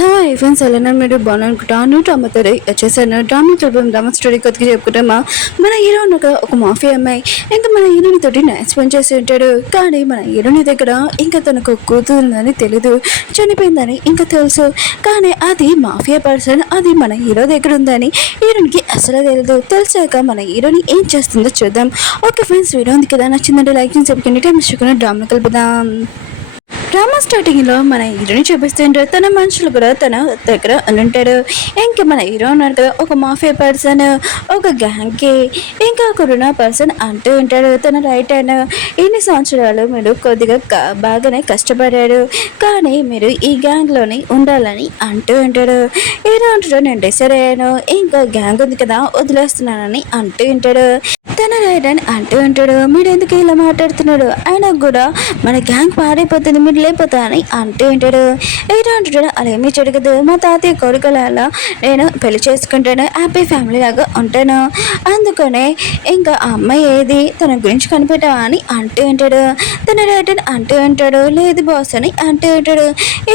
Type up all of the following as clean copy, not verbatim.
Hello friends ఎలా మీరు బాగున్నా అనుకుంటాను. డ్రామాతో వచ్చేసాను. డ్రామా చూడడం డ్రామా స్టోరీ కొద్దిగా చెప్పుకుంటామా. మన హీరో ఉన్నాక ఒక మాఫియా అమ్మాయి ఇంకా మన హీరోని తోటి నైట్ స్పెండ్ చేసి ఉంటాడు. కానీ మన హీరోని దగ్గర ఇంకా తనకు కూతురు ఉందని తెలీదు, చనిపోయిందని ఇంకా తెలుసు. కానీ అది మాఫియా పర్సన్, అది మన హీరో దగ్గర ఉందని హీరోనికి అసలు తెలియదు. తెలిసాక మన హీరోని ఏం చేస్తుందో చూద్దాం. ఓకే ఫ్రెండ్స్, వీడియో ఉంది కదా, నచ్చిందంటే లైక్ చేసి చెప్పండి. Time drama కలుపుదాం. డ్రామా స్టార్టింగ్లో మన హీరోని చూపిస్తుంటారు. తన మనుషులు కూడా తన దగ్గర ఉంటాడు. ఇంకా మన హీరో ఉన్నారు కదా, ఒక మాఫియా పర్సన్ ఒక గ్యాంగ్కి ఇంకా ఒక రుణ పర్సన్ అంటూ ఉంటాడు. తన రైట్ హ్యాండ్, ఇన్ని సంవత్సరాలు మీరు కొద్దిగా బాగానే కష్టపడాడు, కానీ మీరు ఈ గ్యాంగ్లోని ఉండాలని అంటూ ఉంటాడు. హీరో అంటాడు, నేను డిసైడ్ అయ్యాను, ఇంకా గ్యాంగ్ ఉంది కదా వదిలేస్తున్నానని అంటూ ఉంటాడు. తన రైట్ హ్యాండ్ అంటూ ఉంటాడు, మీరు ఎందుకు ఇలా మాట్లాడుతున్నాడు, అయినా కూడా మన గ్యాంగ్ పాడైపోతుంది, మీరు లేకపోతా అని అంటూ ఉంటాడు. ఏదో అంటాడు, అలా ఏమీ జరగదు, మా తాతయ్య కోరికల నేను పెళ్లి చేసుకుంటాను, హ్యాపీ ఫ్యామిలీ లాగా ఉంటాను, అందుకనే ఇంకా ఆ అమ్మాయి ఏది తన గురించి కనిపెట్టా అని అంటూ ఉంటాడు. తన రైట్ హ్యాండ్ అంటూ ఉంటాడు, లేదు బాస్ అని అంటూ ఉంటాడు.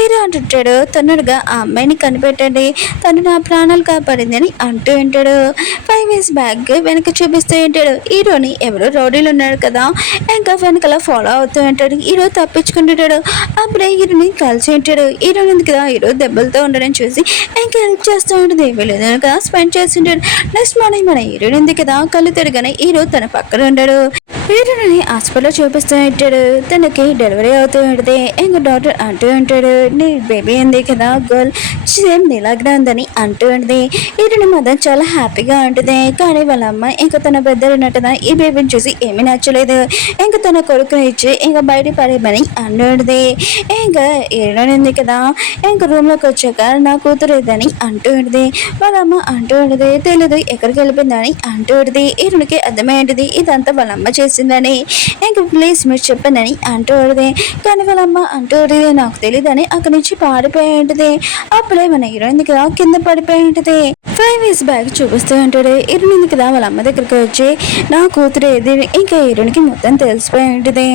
ఏదో అంటుంటాడు, తొందరగా ఆ అమ్మాయిని కనిపెట్టండి, తను నా ప్రాణాలు కాపాడింది అని అంటూ ఉంటాడు. 5 years బ్యాక్ వెనక చూపిస్తూ ఉంటాడు. హీరోని ఎవరో రౌడీలు ఉన్నారు కదా, ఇంకా వెనకలా ఫాలో అవుతూ ఉంటాడు. హీరో తప్పించుకుంటుంటాడు. అప్పుడే హీరోని కలిసి ఉంటాడు. హీరోని ఉంది కదా, హీరో దెబ్బలతో ఉండడం చూసి ఇంకా హెల్ప్ చేస్తూ ఉంటుంది. వెళ్ళేది కదా స్పెండ్ చేస్తుంటాడు. నెక్స్ట్ మార్నింగ్ మన హీరోని ఉంది కదా, కళ్ళు తిరగానే హీరో తన పక్కన ఉంటాడు. హీరోని హాస్పిటల్లో చూపిస్తూ ఉంటాడు. తనకి డెలివరీ అవుతూ ఉంటుంది. ఇంకా డాక్టర్ అంటూ ఉంటాడు, నీ బేబీ ఉంది కదా గర్ల్, సేమ్ నీలాగ్నే ఉందని అంటూ ఉంటుంది. హీరోని మాత్రం చాలా హ్యాపీగా ఉంటుంది. కానీ వాళ్ళ అమ్మ ఇంకా తన పెద్దలు ఉన్నట్టుగా ఈ బేబీని చూసి ఏమీ నచ్చలేదు. ఇంకా తన కొడుకుని ఇచ్చి ఇంకా బయట పడేయమని అంటుంది. ఇంకా హీరోని ఉంది కదా, ఇంకా రూమ్లోకి వచ్చాక నా కూతురు ఏదని అంటూ ఉంటుంది. వాళ్ళ అమ్మ అంటూ ఉంటుంది, తెలీదు ఎక్కడికి వెళ్ళిపోయిందని అంటూ ఉంటుంది. హీరోనికి అర్థమైంటుంది ఇదంతా వాళ్ళ అమ్మ చేసిందని. ఇంకా ప్లీజ్ మీరు చెప్పండి అంటూ ఉంటుంది. కానీ వాళ్ళ అమ్మ అంటూ ఉంటుంది, నాకు తెలియదని అక్కడి నుంచి పారిపోయి ఉంటుంది. అప్పుడే మన హీరోయిన్ కదా కింద పడిపోయి ఉంటుంది. 5 years బ్యాక్ చూపిస్తూ ఉంటాడు. హీరోయిన్ కదా వాళ్ళ అమ్మ దగ్గరికి వచ్చి నా కూతురు ఏది, ఇంకా హీరోయిన్కి మొత్తం తెలిసిపోయి ఉంటుంది.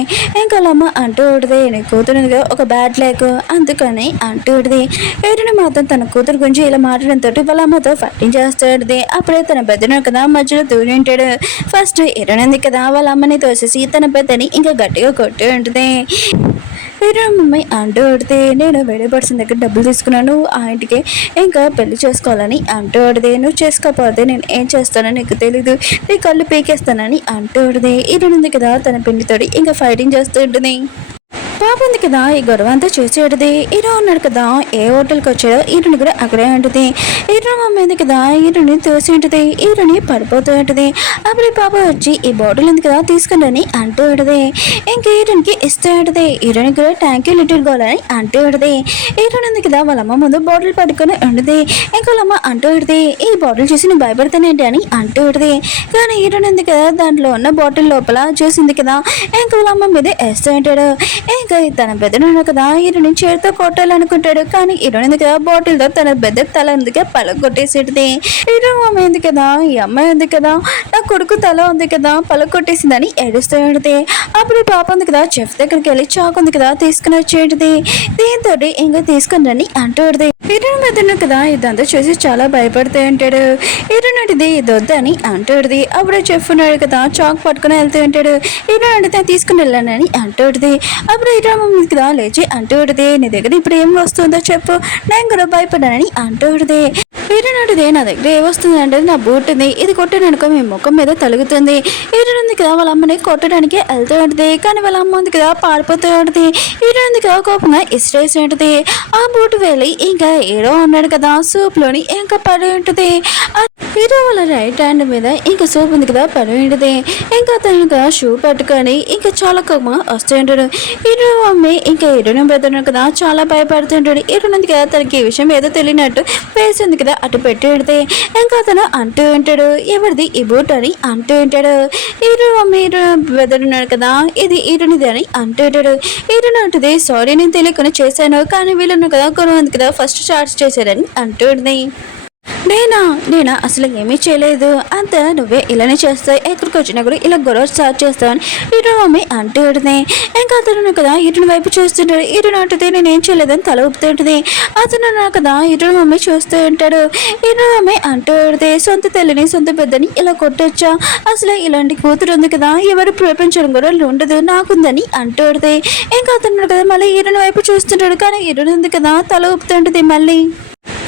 ఇంకా వాళ్ళ అమ్మ అంటూ ఉంటుంది, నీ కూతురు ఒక బ్యాడ్ లైక్ అందుకని అంటూ ఉంటుంది. హీరోయిన్ మాత్రం తన కూతురు గురించి ఇలా మాట్లాడడంతో వాళ్ళ అమ్మతో ఫైటింగ్ చేస్తూ ఉంటుంది. అప్పుడే తన పెద్దను కదా మధ్యలో దూరి ఉంటాడు. ఫస్ట్ హీరోయిన్ కదా వాళ్ళ అమ్మని తోసేసి తన పెద్దని ఇంకా గట్టిగా కొట్టి ఉంటుంది. హీరో మమ్మీ అంటూ ఉడితే, నేను వేరే పర్సన్ దగ్గర డబ్బులు తీసుకున్నాను, ఆ ఇంటికి ఇంకా పెళ్లి చేసుకోవాలని అంటూ ఉడితే, నువ్వు చేసుకోకపోతే నేను ఏం చేస్తానో నీకు తెలీదు, నీ కళ్ళు పీకేస్తానని అంటూ ఉడితే. హీరో ఉంది కదా తన పిండితోటి ఇంకా ఫైటింగ్ చేస్తూ ఉంటుంది. పాప ఉంది కదా ఈ గొడవ అంతా చేసేది. హీరో ఉన్నాడు కదా ఏ హోటల్కి వచ్చాడో హీరోని కూడా అక్కడే ఉంటుంది. హీరో మమ్మీ ఉంది కదా హీరోని తోసి ఉంటుంది. హీరోని పడిపోతూ ఉంటుంది. అప్పుడు పాప వచ్చి ఈ బాటిల్ ఉంది కదా తీసుకుని అంటూ ఉంటుంది. ఇంకా హీరోనికి ఇస్తూ ఉంటుంది. హీరోని కూడా థ్యాంక్ యూ లిటిల్ గోల్ అని అంటూ ఉంటుంది. హీరోని ఉంది కదా వాళ్ళ అమ్మ ముందు బాటిల్ పట్టుకొని ఉంటుంది. ఇంకా వాళ్ళ అమ్మ అంటూ ఉంటుంది, ఈ బాటిల్ చూసి నేను భయపడతానేంటి అని అంటూ ఉంటుంది. కానీ హీరోని ఉంది కదా దాంట్లో ఉన్న బాటిల్ లోపల చూసింది కదా ఇంకా వాళ్ళ అమ్మ మీద వేస్తూ ఉంటాడు. తన బెదరు కదా హీరోని చేతితో కొట్టాలనుకుంటాడు. కానీ హీరోని కదా బాటిల్తో తన బెదర్ తల ఎందుకే పలగొట్టేసేది. హీరో అమ్మ ఉంది కదా ఈ అమ్మాయి ఉంది కదా నా కొడుకు తల ఉంది కదా పలగొట్టేసిందని ఏడుస్తూ ఉంటుంది. అప్పుడు పాప ఉంది కదా చెఫ్ దగ్గరికి వెళ్ళి చాకు ఉంది కదా తీసుకుని వచ్చేది. దీంతో ఇంకా తీసుకుని అంటూ ఉంటుంది. హీరో మెదడు కదా ఇదంతా చూసి చాలా భయపడుతూ ఉంటాడు. హీరో నటిది ఇది వద్దని అంటూ ఉంటుంది. అప్పుడు చెఫ్ ఉన్నాడు కదా చాక్ పట్టుకుని వెళ్తూ ఉంటాడు. హీరో నడితే తీసుకుని వెళ్ళానని అంటూ ఉంటుంది. అప్పుడు హీరో కదా లేచి అంటూ ఉంటుంది, నీ దగ్గర ఇప్పుడు ఏం వస్తుందో చెప్పు, నేను కూడా భయపడ్డానని అంటూ ఉంటుంది. హీరో నటిది నా దగ్గర ఏ వస్తుంది అంటే నా బూట్ ఉంది, ఇది కొట్టాననుకో మీ ముఖం మీద తలుగుతుంది. హీరో ఉంది కదా వాళ్ళ అమ్మని కొట్టడానికి వెళ్తూ ఉంటుంది. కానీ వాళ్ళ అమ్మ ఉంది కదా పారిపోతూ ఉంటుంది. హీరో ఉంది కదా కోపంగా ఇసిరేసి ఉంటుంది. ఆ బూట్ వెళ్ళి ఇంకా హీరో ఉన్నాడు కదా సూప్లోని ఇంకా పడి ఉంటుంది. హీరో వాళ్ళ రైట్ హ్యాండ్ మీద ఇంకా సూప్ ఉంది కదా పడి ఉంటుంది. ఇంకా తను కదా షూ పట్టుకొని ఇంకా చాలా కోపంగా వస్తూ ఉంటాడు. హీరో అమ్మాయి ఇంకా హీరోని పెడుతున్నాడు కదా చాలా భయపడుతుంటాడు. హీరోని ఉంది కదా తనకి ఈ విషయం ఏదో తెలియనట్టు ఫేస్ ఉంది కదా అటు పెట్టి పెడితే ఇంకా అతను అంటూ ఉంటాడు, ఎవరిది ఈ బూట్ అని అంటూ ఉంటాడు. హీరో అమ్మాయి పెడుతున్నాడు కదా ఇది హీరోనిది అని అంటూ ఉంటాడు. హీరోని అంటుంది, సారీ నేను తెలియకుండా చేశాను, కానీ వీళ్ళు కదా గొడవ ఉంది కదా ఫస్ట్ చార్జ్ చేశారని అంటూ ఉంటుంది. నేనా నేనా అసలు ఏమీ చేయలేదు, అంత నువ్వే ఇలానే చేస్తావు, ఎక్కడికి వచ్చినా కూడా ఇలా గొడవ స్టార్ట్ చేస్తావని ఇటు మమ్మీ అంటూ ఉంటుంది. ఇంకా అతను కదా ఇటుని వైపు చూస్తుంటాడు. ఇటు అంటుంది నేనేం చేయలేదని తల ఊపుతూ ఉంటుంది. అతను కదా ఇటు మమ్మీ చూస్తూ ఉంటాడు. ఇటు మమ్మీ అంటూ ఉంటుంది సొంత తల్లిని సొంత పెద్దని ఇలా కొట్టొచ్చా, అసలు ఇలాంటి కూతురు ఉంది కదా ఎవరు ప్రపంచం కూడా ఉండదు నాకుందని అంటూ ఉంటుంది. ఇంకా అతను కదా మళ్ళీ ఇటుని వైపు చూస్తుంటాడు. కానీ ఇటు ఉంది కదా తల ఊపుతూ ఉంటుంది. మళ్ళీ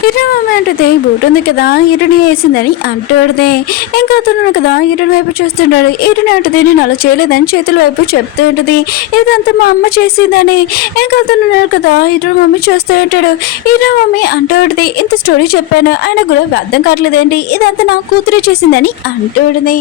ఇటు అంటుంది బూట్ ఉంది కదా ఇటుని వేసిందని అంటాడుదే. ఇంకా అతను కదా ఇటుని వైపు చూస్తుంటాడు. ఇటుని అంటుంది నేను అలా చేయలేదని చేతుల వైపు చెప్తూ ఉంటుంది. ఇదంతా మా అమ్మ చేసిందని. ఇంకా అతను కదా ఇటు మమ్మీ చూస్తూ ఉంటాడు. ఇటు మమ్మీ అంటాడుది ఇంత స్టోరీ చెప్పాను ఆయన కూడా అర్థం కావట్లేదండి, ఇదంతా నా కూతురే చేసిందని అంటాడుది.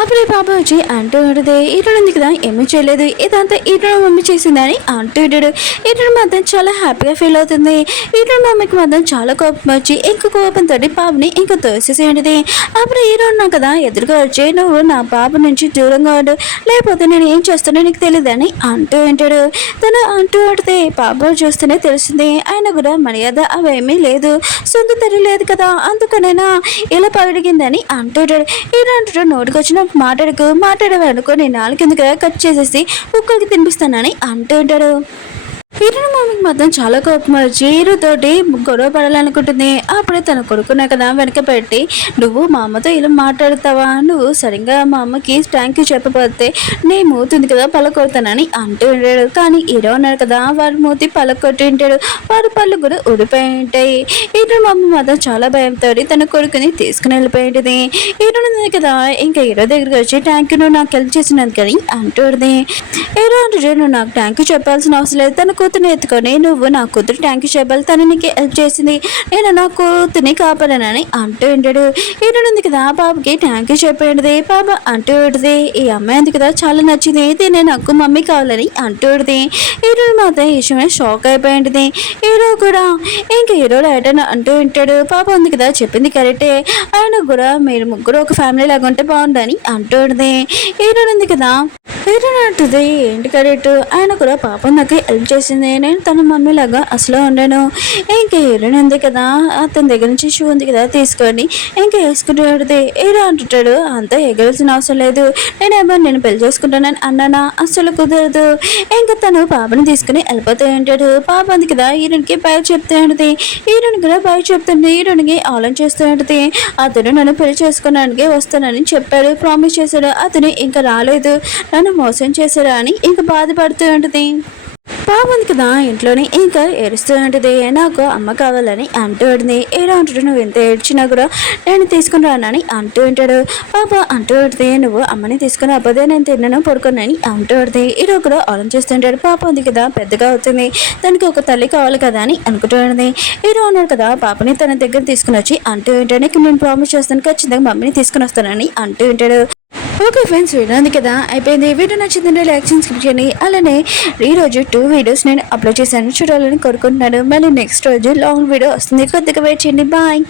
అప్పుడే పాప వచ్చి అంటూ ఉంటుంది ఇటు ఉంది కదా ఏమీ చేయలేదు, ఇదంతా ఇటు మమ్మీ చేసిందని అంటూ ఉంటాడు. ఇటు మాత్రం చాలా హ్యాపీగా ఫీల్ అవుతుంది. ఇటు మమ్మీకి మాత్రం చాలా కోపం వచ్చి ఇంక కోపంతో పాపని ఇంకా తోసేసేయండి. అప్పుడు హీరో ఉన్నా కదా ఎదురుగా వచ్చి నువ్వు నా పాప నుంచి దూరంగా ఉండు, లేకపోతే నేను ఏం చేస్తానో నీకు తెలియదని అంటూ ఉంటాడు. తను అంటూ ఉంటే పాప చూస్తేనే తెలిసింది ఆయన కూడా మర్యాద అవేమీ లేదు, సొంత తల్లి లేదు కదా అందుకనైనా ఇలా పడిగిందని అంటుంటాడు. హీరో అంటాడు నోటికి వచ్చిన మాట్లాడవనుకో నేను నాలుగు కట్ చేసేసి కుక్కలకి తినిపిస్తానని అంటూ ఉంటాడు. హీరోని మమ్మీకి మాత్రం చాలా కోపం వచ్చి హీరోతోటి గొడవ పడాలనుకుంటుంది. అప్పుడే తన కొడుకున్నా కదా వెనక పెట్టి నువ్వు మా అమ్మతో ఇలా మాట్లాడతావా, నువ్వు సరిగ్గా మా అమ్మకి థ్యాంక్ యూ చెప్పబోతే నీ మూతుంది కదా పలకొడతానని అంటూ ఉంటాడు. కానీ హీరో ఉన్నాడు కదా వాడి మూతి పలకొట్టి ఉంటాడు, వాడి పళ్ళు కూడా ఊడిపోయి ఉంటాయి. హీరో మమ్మీ మాత్రం చాలా భయంతో తన కొడుకుని తీసుకుని వెళ్ళిపోయింది. హీరోని కదా ఇంకా హీరో దగ్గరికి వచ్చి థ్యాంక్ యూ నువ్వు నాకు హెల్ప్ చేసినందుకు అని అంటుంది. హీరో అంటే నువ్వు నాకు థ్యాంక్ యూ చెప్పాల్సిన అవసరం లేదు, తన కూతుర్ని ఎత్తుకొని నువ్వు నా కూతురు థ్యాంక్ యూ చెప్పాలి, తను నీకు హెల్ప్ చేసింది, నేను నా కూతుర్ని కాపాడనని అంటూ ఉంటాడు. ఈడుంది కదా పాపకి థ్యాంక్ యూ చెప్పేది. పాప అంటూ ఉంటుంది ఈ అమ్మాయి ఉంది కదా చాలా నచ్చింది, దీన్ని నాకు మమ్మీ కావాలని అంటూ ఉంటుంది. హీరో మాత్రం ఈ విషయమే షాక్ అయిపోయింది. హీరో కూడా ఇంకా హీరో రైటర్ అంటూ ఉంటాడు పాప ఉంది కదా చెప్పింది కరెక్టే, ఆయన కూడా మీరు ముగ్గురు ఒక ఫ్యామిలీ లాగా ఉంటే బాగుందని అంటూ ఉంటుంది. హీరో ఉంది కదా హీరో అంటుంది ఏంటి కరెక్ట్, ఆయన కూడా పాపం నాకు హెల్ప్ చేసింది, నేను తన మమ్మీ లాగా అసలు ఉండను. ఇంకా హీరోయిన్ ఉంది కదా అతని దగ్గర నుంచి షూ ఉంది కదా తీసుకొని ఇంకా వేసుకుంటాడు. హీరో అంటుంటాడు అంతా ఎగరాల్సిన అవసరం లేదు, నేను పెళ్లి చేసుకుంటానని అన్నానా, అస్సలు కుదరదు. ఇంకా తను పాపని తీసుకుని వెళ్ళిపోతూ ఉంటాడు. పాప ఉంది కదా హీరోయిన్కి బయట చెప్తూ ఉంటుంది. హీరోయిన్ కూడా బయట చెప్తుంది. హీరోయిన్కి ఆలోచన చేస్తూ ఉంటుంది. అతను నన్ను పెళ్లి చేసుకోవడానికి వస్తానని చెప్పాడు, ప్రామిస్ చేశాడు, అతను ఇంకా రాలేదు, నన్ను మోసం చేశాడు అని ఇంకా బాధపడుతూ ఉంటుంది. పాప ఉంది కదా ఇంట్లోనే ఇంకా ఏడుస్తూ ఉంటుంది, నాకు అమ్మ కావాలని అంటూ ఉంటుంది. ఏదో అంటాడు నువ్వు ఎంత ఏడ్చినా కూడా నేను తీసుకుని రానని అంటూ ఉంటాడు. పాప అంటూ ఉంటుంది నువ్వు అమ్మని తీసుకుని అబ్బదే నేను తిన్నాను పడుకున్నాని అంటూ ఉంటుంది. ఈరోజు కూడా ఆలోచిస్తుంటాడు. పాప ఉంది కదా పెద్దగా అవుతుంది, దానికి ఒక తల్లి కావాలి కదా అని అనుకుంటూ ఉంటుంది. హీరో అన్నాడు కదా పాపని తన దగ్గర తీసుకుని వచ్చి అంటూ ఉంటాడు నేను ప్రామిస్ చేస్తాను ఖచ్చితంగా మమ్మీని తీసుకుని వస్తానని అంటూ ఉంటాడు. ఓకే ఫ్రెండ్స్ వీడియో ఉంది కదా అయిపోయింది. వీడియో నచ్చిందంటే లైక్ సబ్స్క్రైబ్ చేయండి. అలానే ఈరోజు 2 వీడియోస్ నేను అప్లోడ్ చేశాను, చూడాలని కోరుకుంటున్నాను. మళ్ళీ నెక్స్ట్ రోజు లాంగ్ వీడియో వస్తుంది, కొద్దిగా వెయిట్ చేయండి. బాయ్.